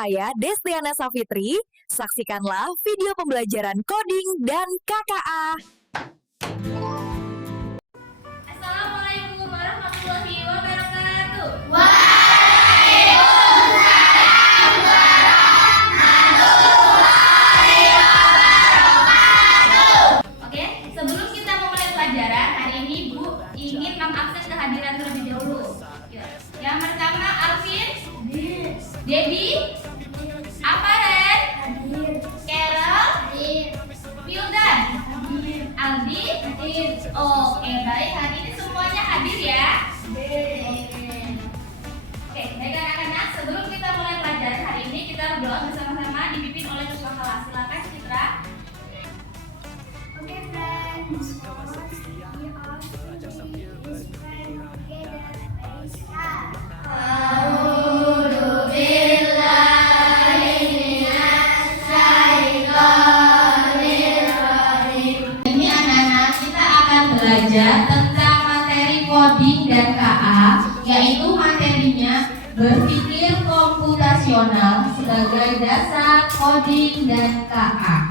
saya Destiana Safitri. Saksikanlah video pembelajaran coding dan KKA. Assalamualaikum warahmatullahi wabarakatuh. Waalaikumsalam warahmatullahi wabarakatuh. Oke, sebelum kita memulai pelajaran hari ini, Bu ingin mengakses kehadiran terlebih dahulu. Yang pertama, Alvin, Debbie, Afaren, Carol, Wildan, Aldi. Oke, baik. Hari ini semuanya hadir ya. Oke, baik anak-anak. Sebelum kita mulai pelajaran hari ini, kita berdoa bersama-sama dipimpin oleh ketua kelas. Silakan Citra. Okay, friends. We are today is friend together. A'udzu billahi minas syaitonir rajim. Ini anak-anak, kita akan belajar tentang materi coding dan KA, yaitu materinya berpikir komputasional sebagai dasar coding dan KA.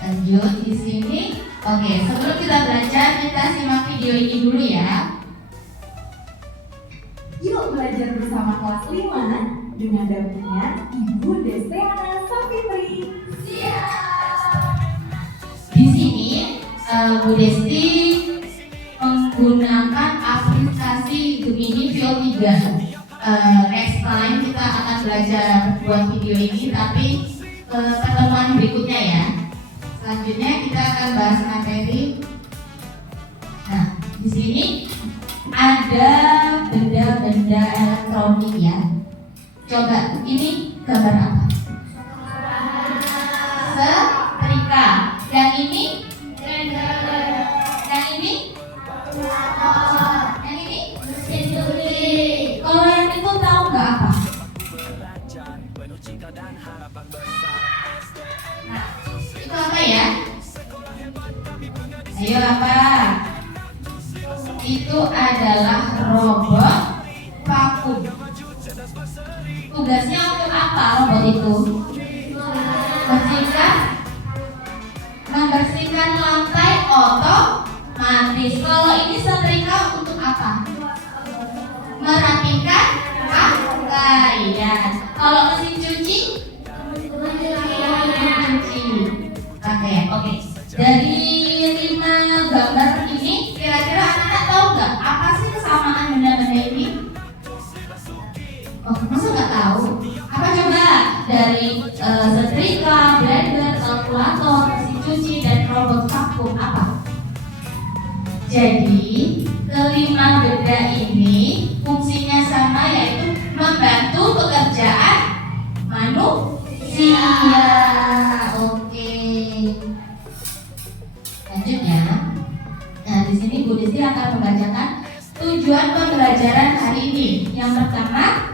Lanjut di sini. Oke, sebelum kita belajar, kita simak video ini dulu ya. Yuk belajar bersama kelas 5 dengan dampingan Ibu Destiana Safitri. Di sini Bu Desti menggunakan aplikasi Gemini View 3. Next time kita akan belajar buat video ini, tapi pertemuan berikutnya ya. Selanjutnya kita akan bahas materi. Nah, di sini ada benda-benda elektronik ya. Coba ini gambar apa? Setrika. Yang ini? Yang ini? Yang ini? Mesin tulis. Kalau yang itu tahu nggak apa? Nah, itu apa ya? Ayo apa? Itu adalah robot vakum. Tugasnya untuk apa robot itu? Membersihkan lantai otomatis. Kalau ini setrika untuk apa? Merapikan pakaian. Kalau mesin cuci? Oke. Dari 5 gambar ini, kira-kira anak-anak tahu nggak apa sih kesamaan benda-benda ini? Oh, masa nggak tahu? Apa coba? Dari setrika, blender, kalkulator, mesin cuci, dan robot vakum apa? Jadi, kelima benda ini fungsinya sama, yaitu membantu pekerjaan manusia. Oke. Lanjut ya. Nah, di sini Bu Desti akan membacakan tujuan pembelajaran hari ini. Yang pertama,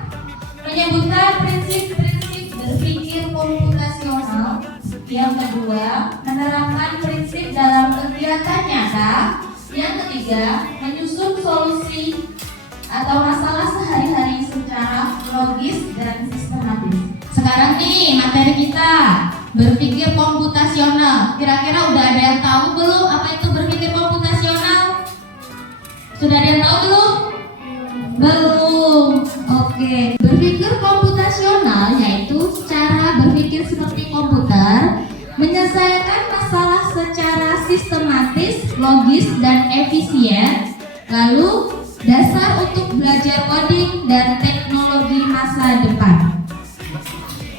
menyebutkan prinsip-prinsip berpikir komputasional. Yang kedua, menerapkan prinsip dalam kegiatan nyata. Yang ketiga, menyusun solusi atau masalah sehari-hari secara logis dan sistematis. Sekarang nih materi kita, berpikir komputasional. Kira-kira udah ada yang tahu belum apa itu berpikir komputasional? Sudah ada yang tahu belum? Belum. Oke. Berpikir komputasional yaitu cara berpikir seperti komputer, menyelesaikan masalah secara sistematis, logis, dan efisien. Lalu dasar untuk belajar coding dan teknologi masa depan.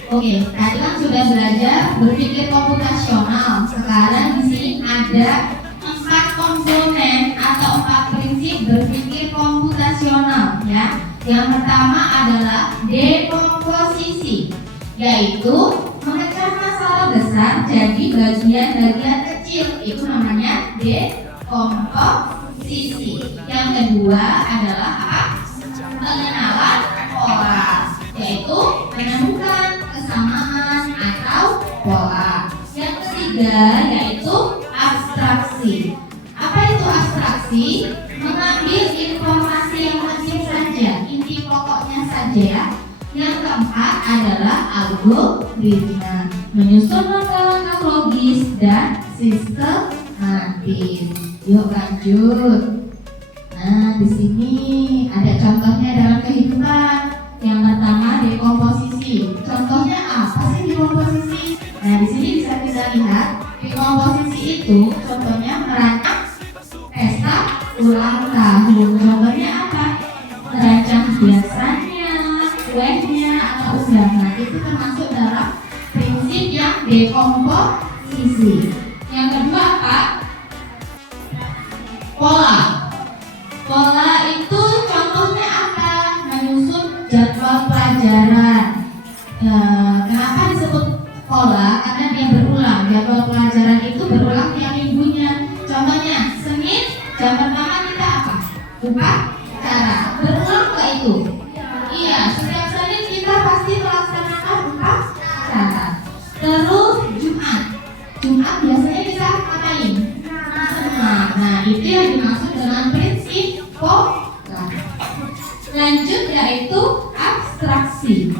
Oke, tadi kan sudah belajar berpikir komputasional. Sekarang di sini ada 4 komponen atau 4 prinsip berpikir komputasional ya. Yang pertama adalah dekomposisi, yaitu memecah masalah besar jadi bagian-bagian kecil. Itu namanya dekomposisi. Yang kedua adalah apa? Pengenalan pola, yaitu menemukan kesamaan atau pola. Yang ketiga yaitu abstraksi. Apa itu abstraksi? Mengambil informasi yang kecil saja, inti pokoknya saja. Yang keempat adalah adalah algoritma, menyusun langkah-langkah logis dan sistematis. Yuk lanjut. Nah, di sini ada contohnya dalam kehidupan. Yang pertama dekomposisi. Contohnya apa sih dekomposisi? Nah, di sini bisa kita lihat dekomposisi itu contohnya merancang pesta ulang tahun. Contohnya apa? Merancang biasanya, kuenya atau undangan itu termasuk dalam prinsip yang dekomposisi. Yang kedua apa? Pola. Pola itu contohnya apa? Menyusun jadwal pelajaran. Kenapa disebut pola? Karena dia berulang. Jadwal pelajaran itu berulang tiap minggunya. Contohnya Senin jam pertama kita apa? Upacara. Berulang nggak itu? Iya. Setiap Senin kita pasti melaksanakan upacara. Terus Jumat. Jumat biasanya kita ngapain? Nah, itu yang dimaksud dengan prinsip pola. Lanjut yaitu abstraksi.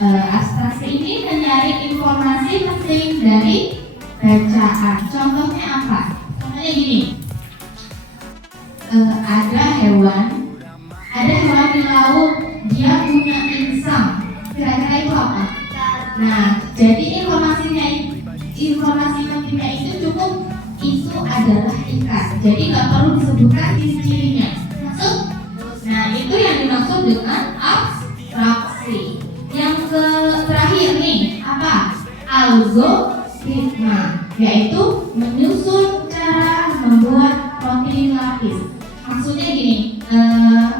Abstraksi ini menyaring informasi penting dari bacaan. Contohnya apa? Contohnya gini. Ada hewan di laut, dia punya insang. Kira-kira itu apa? Nah, jadi informasi pentingnya itu cukup itu adalah ikan. Jadi nggak perlu disebutkan ciri-cirinya. Masuk? Nah, itu yang dimaksud dengan abstraksi. Yang terakhir nih, apa? Algoritma, yaitu menyusun cara membuat roti lapis. Maksudnya gini,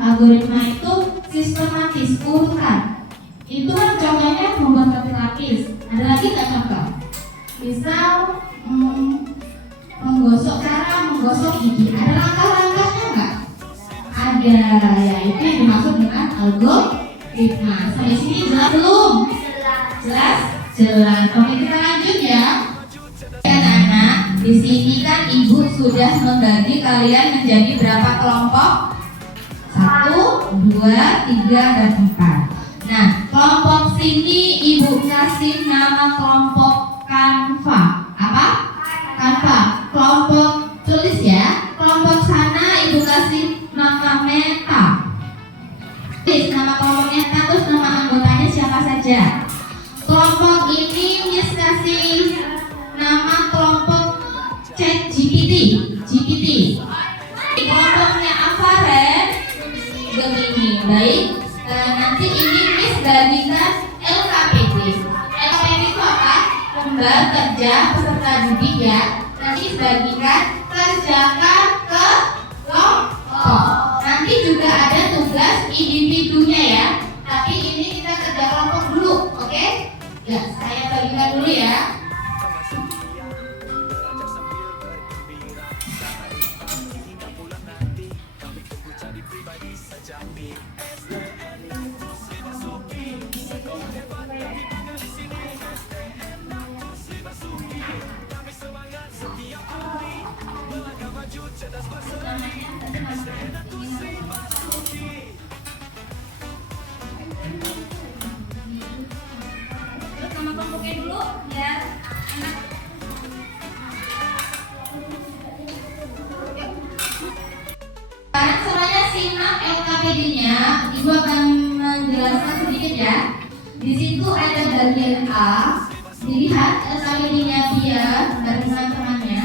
algoritma itu sistematis, urutan. Itu kan contohnya membuat roti lapis. Ada lagi nggak contoh? Misal menggosok gigi. Ada langkah-langkahnya nggak? Ada, ya itu yang dimaksud dengan algoritma. Sampai sini jelas belum? Jelas? Oke, kita lanjut ya. Anak-anak, di sini kan ibu sudah membagi kalian menjadi berapa kelompok? 1, 2, 3, dan 4. Nah, kelompok sini ibu kasih nama kelompok Canva. Apa? Canva. Kelompok tulis ya. Kelompok sana ibu kasih nama Meta. Tulis nama kelompok Meta, terus nama anggotanya siapa saja. Kelompok ini Miss kasih nama kelompok GPT. Kelompoknya Avaren begini. Baik. Nanti ini Miss bagikan LKPD. LKPD itu apa? Lembar kerja peserta didik ya. Nanti bagikan kerjakan ke kelompok. Nanti juga ada tugas individunya ya. Tapi ini kita kerja kelompok dulu, oke? Ya, saya bagikan dulu ya. Terus nama kelompoknya dulu ya. Enak. Sekarang semuanya simak LKPD-nya. Ibu akan menjelaskan sedikit ya. Di situ ada bagian A. Dilihat LKPD-nya dia dari teman-temannya.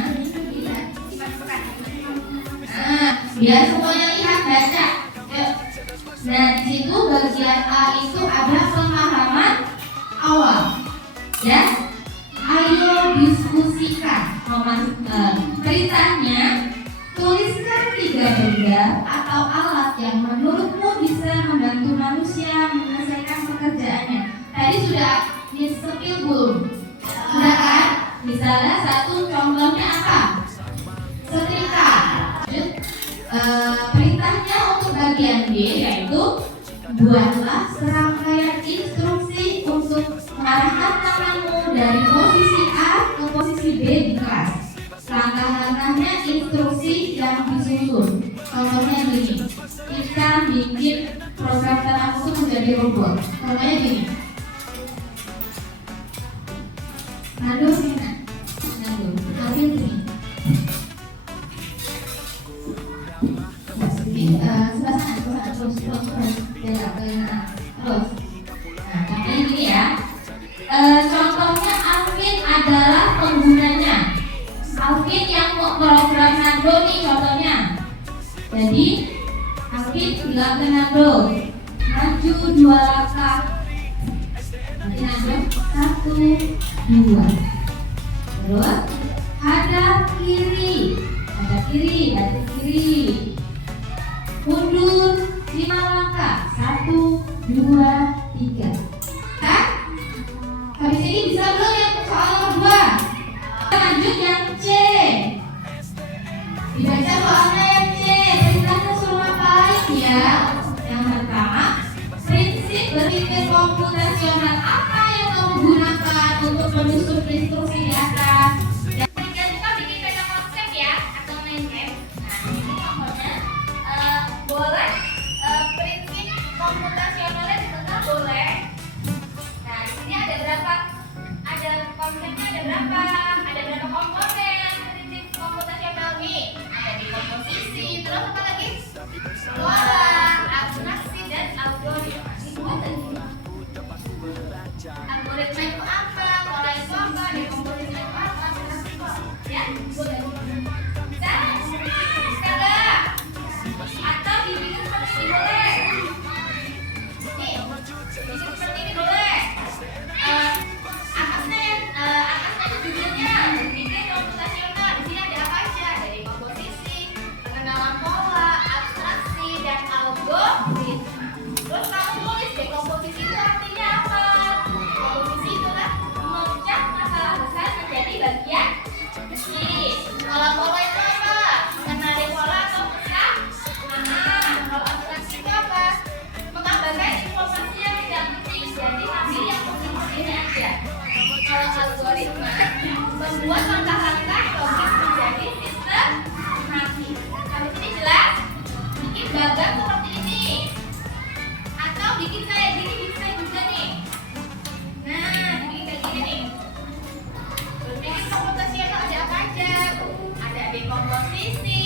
Nah, biar semuanya lihat baca. Yuk. Nah, di situ bagian A itu ada pemahaman awal. Ya. Ayo diskusikan. Perintahnya tuliskan 3 benda atau alat yang menurutmu bisa membantu manusia menyelesaikan pekerjaannya. Tadi sudah disepil belum? Sudah kan? Misalnya satu contohnya apa? Setrika. Perintahnya untuk bagian B yaitu buatlah serangkaian instruksi untuk mengarahkan tanganmu dari posisi A ke posisi B di kelas. Langkah-langkahnya instruksi yang disusun. Contohnya gini, kita bikin program tanam itu menjadi robot. Contohnya gini, Nado mana? Nado. Alvin sini. Sebelah sana, terus. Ya, terus. Nah, contohnya gini ya. Contohnya Alvin adalah penggunanya. Alvin yang mau program Nado nih contohnya. Jadi Alvin bilang ke Nado, maju 2 langkah. Nanti Nado 1, 2. Terus hadap kiri, hadap kiri. Mundur 5 langkah. 1, 2, 3. Kan? Habis ini bisa belum yang soal kedua? Lanjut yang C. Dibaca soalnya yang C. Perintahnya suruh ngapain ya? Yang pertama, prinsip berpikir komputasional apa yang kamu gunakan untuk menyusun instruksi di atas? Yang ketiga kita bikin peta konsep ya, atau mind map. Nah, ini contohnya boleh prinsip komputasionalnya di tengah boleh. Nah, di sini ada berapa? Ada konsepnya ada berapa? Ada berapa komponen prinsip komputasional nih? Ada di komposisi, terus apa lagi? Pola, abstraksi dan algoritma. Algoritma itu apa? Pola itu apa? Dekomposisi itu apa? Ya, boleh. Bisa? Bisa nggak? Atau dibikin seperti ini boleh? Nih, bikin seperti ini boleh? Atasnya itu judulnya berpikir komputasional. Di sini ada apa aja? Ada dekomposisi, pengenalan pola, abstraksi, dan algoritma. Terus kamu tulis dekomposisi itu artinya apa? Dekomposisi itu kan memecah masalah besar menjadi bagian kecil. Kalau pola itu apa? Mengenali pola atau pecah? Kalau abstraksi itu apa? Menambahkan informasi yang tidak penting, jadi ambil yang penting aja. Kalau algoritma membuat langkah-langkah logis menjadi sistematis. Sampai sini jelas? Bikin gagang seperti ini, atau bikin kayak gini bisa juga nih. Nah, bikin kayak gini nih. Berpikir komputasional ada apa aja? Ada dekomposisi,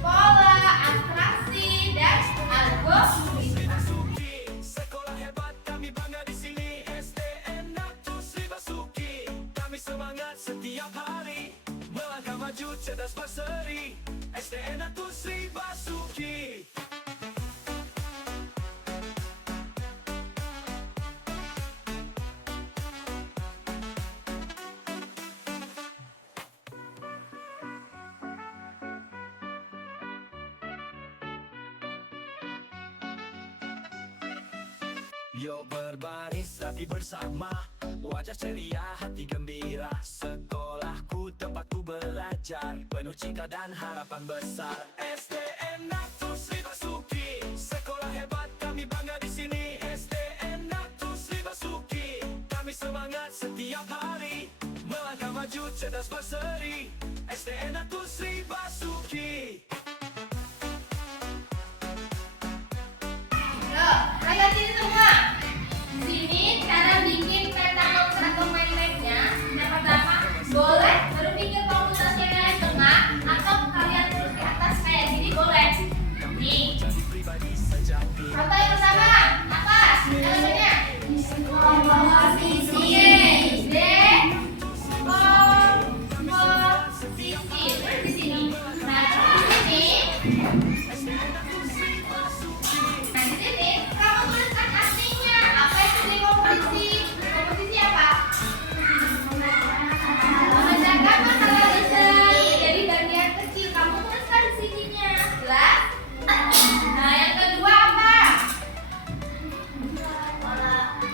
pola, abstraksi, dan algoritma. Sekolah hebat kami bangga di sini. SDN Natu Sri Basuki. Kami semangat setiap hari, melangkah maju cerdas berseri. SDN Natu Sri Basuki. Yuk berbaris rapi bersama, wajah ceria, hati gembira. Sekolahku tempatku belajar, penuh cinta dan harapan besar. SDN Natu Sri Basuki. Sekolah hebat kami bangga di sini. SDN Natu Sri Basuki. Kami semangat setiap hari, melangkah maju cerdas berseri. SDN Natu Sri Basuki. Ayo sini semua. Di sini cara bikin peta konsep atau mind map-nya. Yang pertama, boleh berpikir komputasional yang tengah, atau kalian terus ke atas kayak gini boleh. Nih. Contoh yang pertama, apa? Elemennya? Komposisi. Komposisi. Terus di sini. Nah, terus di sini. Nah, di sini kamu tuliskan artinya. Apa itu dekomposisi? Dekomposisi apa? Memecahkan masalah besar jadi bagian kecil. Kamu tuliskan di sininya. Jelas? Nah, yang kedua apa?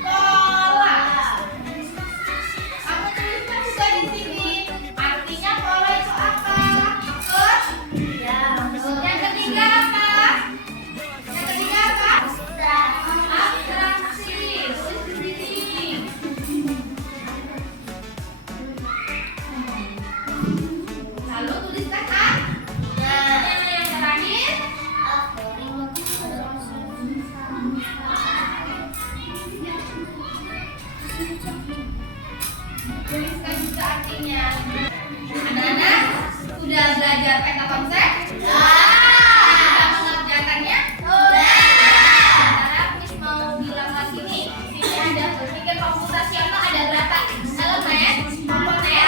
Pola. Kamu tuliskan juga di sini. Artinya pola itu apa? Terus? Yang ketiga apa? Yang ketiga apa? Abstraksi. Tulis di sini. Lalu tuliskan A. Yang terakhir. Tuliskan juga artinya. Anak-anak sudah belajar peta konsep? Sudah mengerjakannya? Sekarang Miss mau bilang lagi nih. Sini ada berpikir komputasional ada berapa elemen, komponen?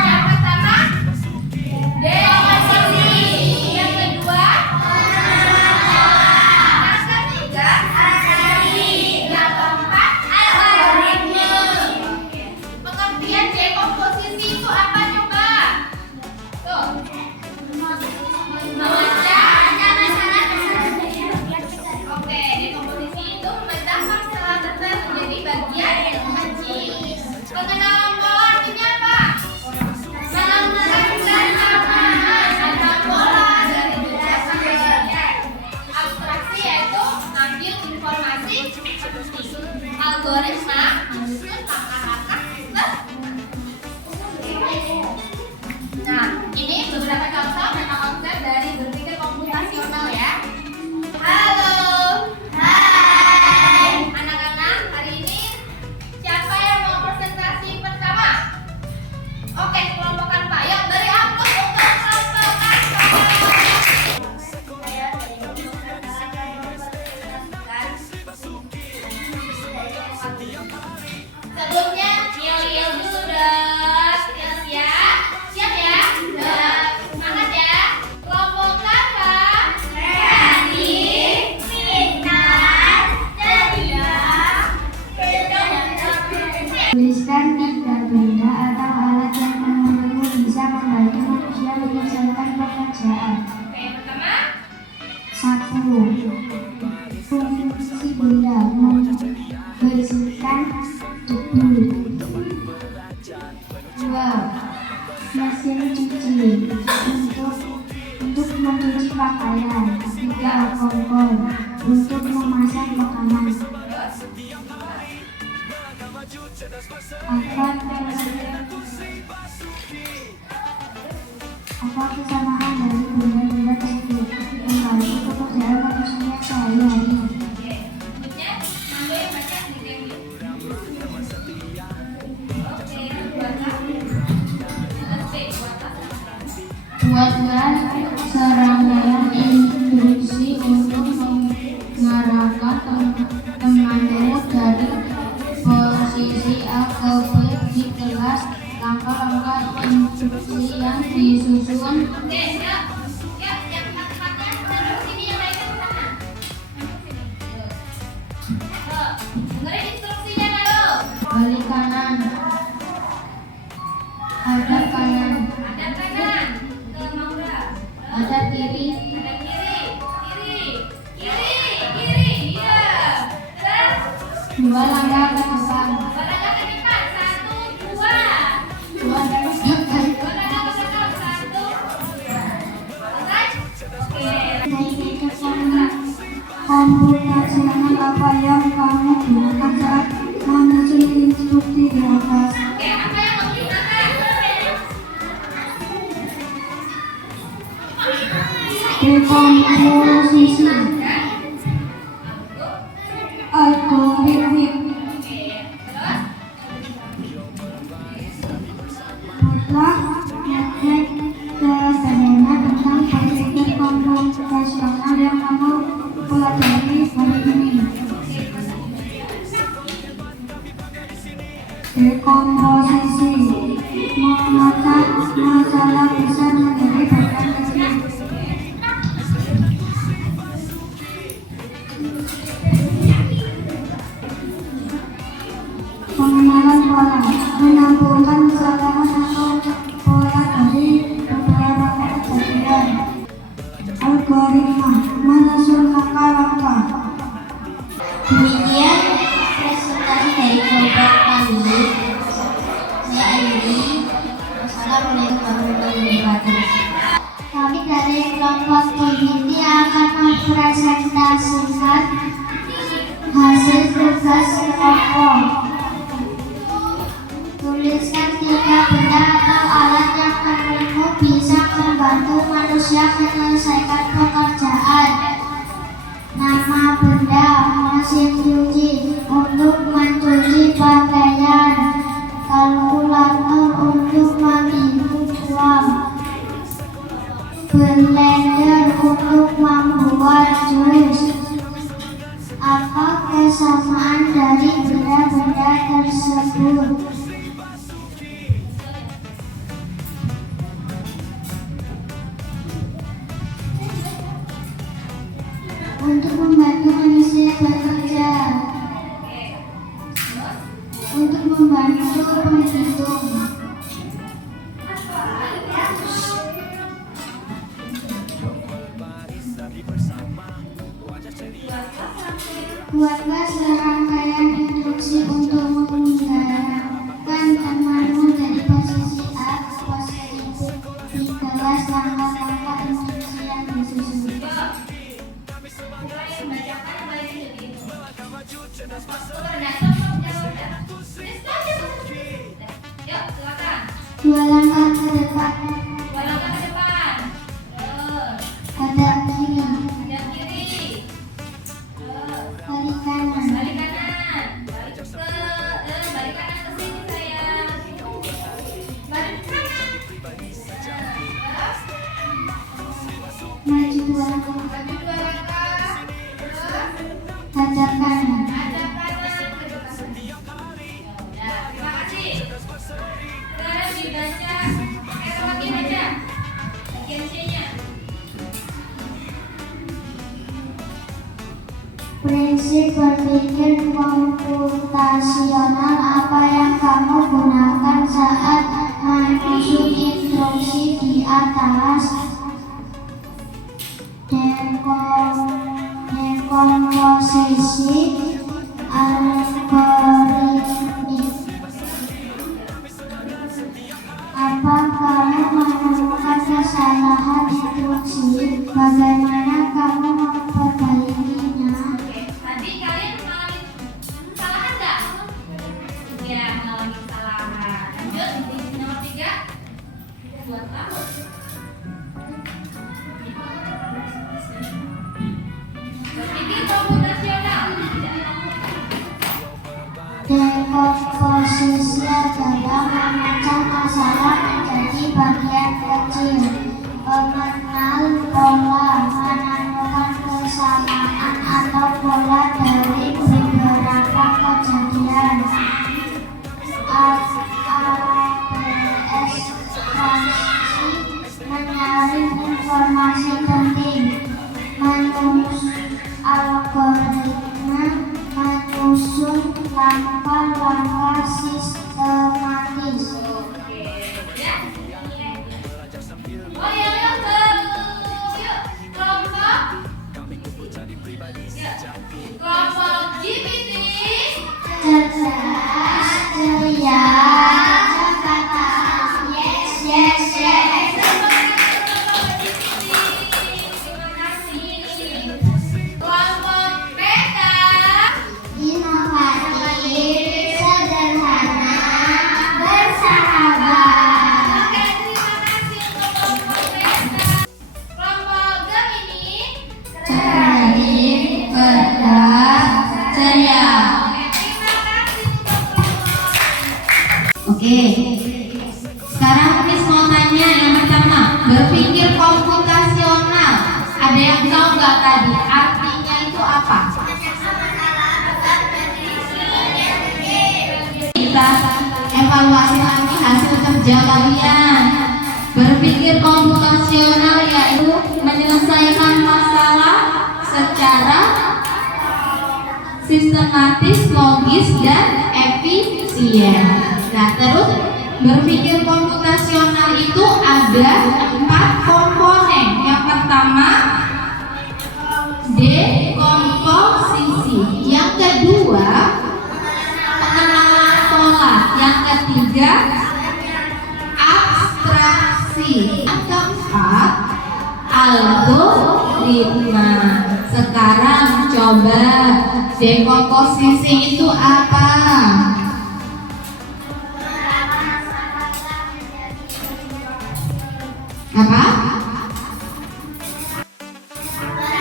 Yang pertama definisi, yang kedua yang ketiga yang keempat algoritma. Pengertian dekomposisi itu apa coba? Tuh. Oke, dekomposisi itu memecah masalah besar menjadi bagian yang kecil. Pengenalan pola artinya apa? Menemukan nama pola dari beberapa bagian. Abstraksi yaitu mengambil informasi. Algoritma menyusun langkah-langkah sistem. Nah, ini beberapa contoh meta konsep dari berpikir komputasional ya. Halo. Hai. Anak-anak, hari ini siapa yang mau presentasi pertama? Oke, kelompokan Pak. Yuk, dari aku untuk kelompokan Pak. Saya dari sebelumnya yel dulu dong. Siap? Siap ya? Semangat ya. Kelompokkan Pak. Kreatif, pintar, ceria, Tuliskan tiga benda atau alat yang menurutmu bisa membantu manusia menyelesaikan pekerjaan. Oke, pertama. 1. Fungsi benda membersihkan tubuh. 2. Mesin cuci untuk mencuci pakaian. 3. Kompor untuk memasak makanan. 4. Apa kesamaan dari benda-benda tersebut membantu pekerjaan manusia sehari-hari? Selanjutnya, Mando yang baca di Dewi. Oke, buatlah. Buatlah serangkaian instruksi untuk mengarahkan temanmu dari posisi A ke B di kelas. Langkah-langkah instruksi yang disusun. Oke, siap. Siap, yang empat-empatnya duduk sini, yang lainnya ke sana. Duduk sini. Tuh, dengerin instruksinya Mando. Balik kanan, hadap kanan, Hadap kanan ke Maura. hadap kiri, Hadap kiri, kiri. Iya. Terus 2 langkah ke depan, dua langkah ke depan. 1, 2. 2 langkah ke belakang. Dua langkah ke belakang. 1, 2. Selesai? Oke. Teknik komputasional apa yang kamu gunakan saat menyusun instruksi di atas? Oke, apa yang mau digunakan? Dekomposisi, algoritmik, Oke, terus? buatlah metrik sederhana tentang berpikir komputasional yang kamu pelajari hari ini. Dekomposisi, memecah masalah besar menjadi bagian kecil. Pengenalan pola, menyambungkan kesalahan atau pola dari beberapa kejadian. Algoritma, menyusun langkah-langkah. Demikian presentasi dari kelompok kami. Saya Andi. Assalamualaikum warahmatullahi wabarakatuh. Kami dari kelompok ini akan mempresentasikan hasil tugas kelompok. Tuliskan 3 tersebut. Untuk membantu manusia bekerja, untuk membantu penghitung, buatlah serangkaian instruksi untuk menggunakan temanmu dari posisi A ke posisi B. 13 langkah-langkah instruksi yang disusun. Dua langkah ke depan, hadap kiri, balik kanan, maju dua langkah, hadap kanan. Prinsip berpikir komputasional apa yang kamu gunakan saat menyusun instruksi di atas? Dekomposisi, algoritmik. Apa kamu menemukan kesalahan instruksi? Bagaimana kamu memperbaikinya? Tadi kalian mengalami kesalahan nggak? Ya, mengalami kesalahan. Lanjut, di nomor 3. Buat kamu. Berpikir komputasional. Dekomposisi adalah memecah masalah menjadi bagian kecil, mengenal pola, menemukan kesamaan atau pola dari beberapa kejadian. ABS transisi, menyaring informasi penting, algoritma, menyusun langkah-langkah sistematis. Oh ya, yuk kelompok. Kelompok GPT. Cerdas, ceria, cepat, yes, yes, yes. Kelompok beta. Inovatif, sederhana, bersahabat. Oke, terima kasih untuk kelompok beta. Kelompok Gemini. Cerdik, cerdas, ceria. Terima kasih untuk kelompok. Oke, sekarang Miss mau tanya yang pertama, berpikir komputasional. Ada yang tahu nggak tadi artinya itu apa? Kita evaluasi lagi hasil kerja kalian. Berpikir komputasional yaitu menyelesaikan masalah secara sistematis, logis, dan efisien. Nah, terus berpikir komputasional itu ada 4 komponen. Yang pertama, dekomposisi. Yang kedua, pengenalan pola. Yang ketiga, abstraksi. Yang keempat, algoritma. Sekarang coba dekomposisi itu apa? Apa?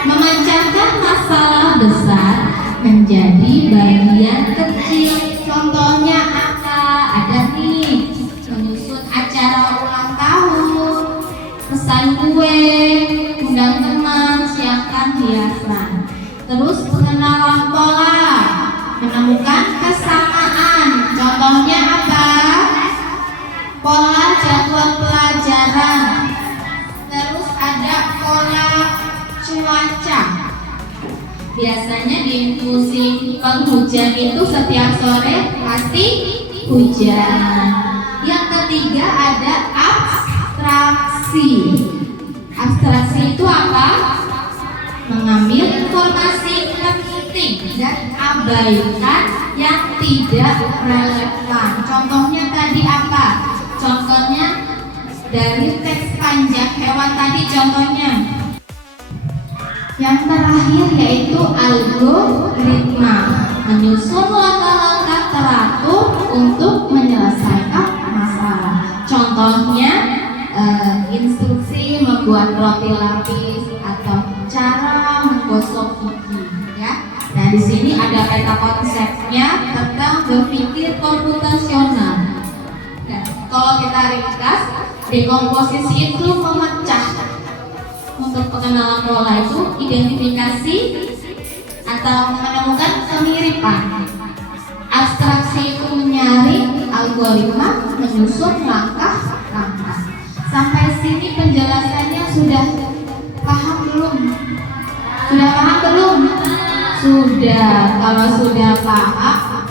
Memecahkan masalah besar menjadi bagian kecil. Contohnya apa? Ada nih, menyusun acara ulang tahun, pesan kue, undang teman, siapkan hiasan. Terus pengenalan pola, menemukan kesamaan. Contoh pola jadwal pelajaran, terus ada pola cuaca. Biasanya di musim penghujan itu setiap sore pasti hujan. Yang ketiga ada abstraksi. Abstraksi itu apa? Mengambil informasi penting dan abaikan yang tidak relevan. Contohnya tadi apa? Contohnya dari teks panjang hewan tadi contohnya. Yang terakhir yaitu algoritma, menyusun langkah-langkah teratur untuk menyelesaikan masalah. Contohnya instruksi membuat roti lapis atau cara menggosok gigi, ya. Nah, di sini ada peta konsepnya tentang berpikir komputasional. Nah, kalau kita ringkas, dekomposisi itu memecah. Untuk pengenalan pola itu identifikasi atau menemukan kemiripan. Abstraksi itu menyaring, algoritma menyusun langkah-langkah. Sampai sini penjelasannya sudah paham belum? Sudah paham belum? Sudah. Kalau sudah paham,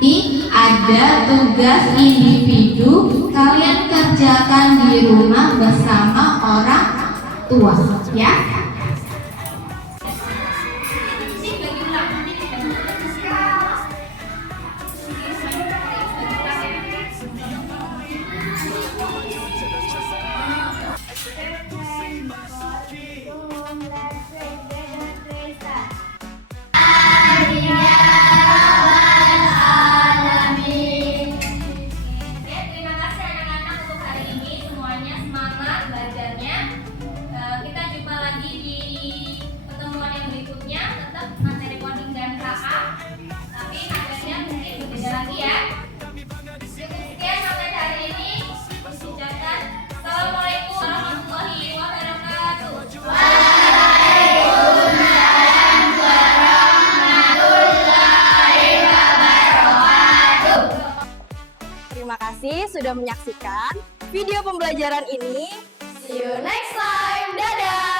ini ada tugas individu, kalian kerjakan di rumah bersama orang tua, ya. Terima kasih sudah menyaksikan video pembelajaran ini. See you next time. Dadah!